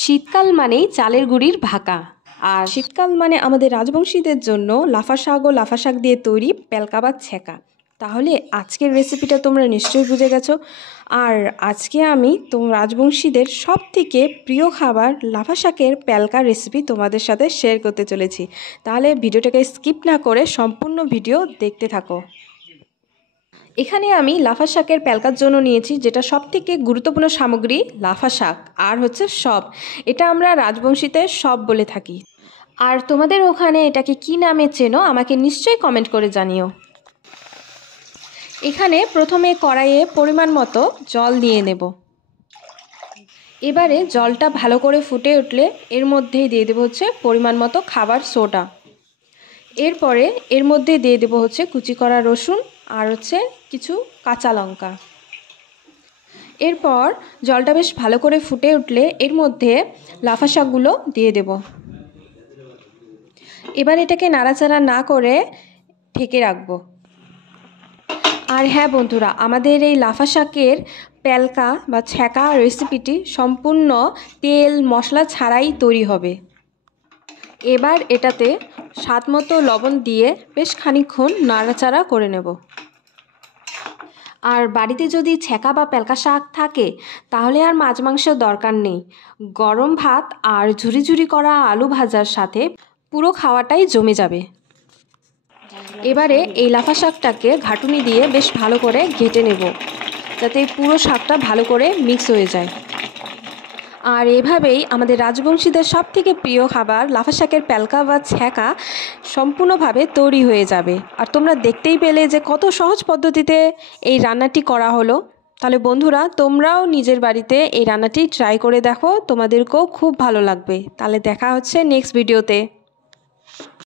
শীতকাল মানেই চালের গুঁড়ির ভাকা। আর শীতকাল মানে আমাদের রাজবংশীদের জন্য লাফা শাক ও লাফা শাক দিয়ে তৈরি প্যালকা বা ছ্যাঁকা। তাহলে আজকের রেসিপিটা তোমরা নিশ্চয়ই বুঝে গেছো। আর আজকে আমি রাজবংশীদের সব থেকে প্রিয় খাবার লাফা শাকের প্যালকা রেসিপি তোমাদের সাথে শেয়ার করতে চলেছি। তাহলে ভিডিওটাকে স্কিপ না করে সম্পূর্ণ ভিডিও দেখতে থাকো। এখানে আমি লাফা শাকের প্যালকার জন্য নিয়েছি যেটা সবথেকে গুরুত্বপূর্ণ সামগ্রী লাফা শাক আর হচ্ছে সব। এটা আমরা রাজবংশীতে সব বলে থাকি। আর তোমাদের ওখানে এটাকে কি নামে চেনো আমাকে নিশ্চয়ই কমেন্ট করে জানিও। এখানে প্রথমে কড়াইয়ে পরিমাণ মতো জল দিয়ে নেব। এবারে জলটা ভালো করে ফুটে উঠলে এর মধ্যেই দিয়ে দেবো হচ্ছে পরিমাণ মতো খাবার সোডা। এরপরে এর মধ্যে দিয়ে দেবো হচ্ছে কুচি করা রসুন আর হচ্ছে কিছু কাঁচা লঙ্কা। এরপর জলটা বেশ ভালো করে ফুটে উঠলে এর মধ্যে লাফা শাকগুলো দিয়ে দেব। এবার এটাকে নাড়াচাড়া না করে ঢেকে রাখবো। আর হ্যাঁ বন্ধুরা, আমাদের এই লাফা শাকের প্যালকা বা ছ্যাঁকা রেসিপিটি সম্পূর্ণ তেল মশলা ছাড়াই তৈরি হবে। এবার এটাতে স্বাদ মতো লবণ দিয়ে বেশ খানিকক্ষণ নাড়াচাড়া করে নেব। আর বাড়িতে যদি ছ্যাঁকা বা প্যালকা শাক থাকে তাহলে আর মাছ মাংসের দরকার নেই। গরম ভাত আর ঝুরি ঝুরি করা আলু ভাজার সাথে পুরো খাওয়াটাই জমে যাবে। এবারে এই লাফা শাকটাকে ঘাটুনি দিয়ে বেশ ভালো করে ঘেঁটে নেব যাতে পুরো শাকটা ভালো করে মিক্স হয়ে যায়। আর এভাবেই আমাদের রাজবংশীদের সব থেকে প্রিয় খাবার লাফা শাকের প্যালকা বা ছ্যাঁকা সম্পূর্ণভাবে তৈরি হয়ে যাবে। আর তোমরা দেখতেই পেলে যে কত সহজ পদ্ধতিতে এই রান্নাটি করা হলো। তাহলে বন্ধুরা, তোমরাও নিজের বাড়িতে এই রান্নাটি ট্রাই করে দেখো, তোমাদেরকেও খুব ভালো লাগবে। তাহলে দেখা হচ্ছে নেক্সট ভিডিওতে।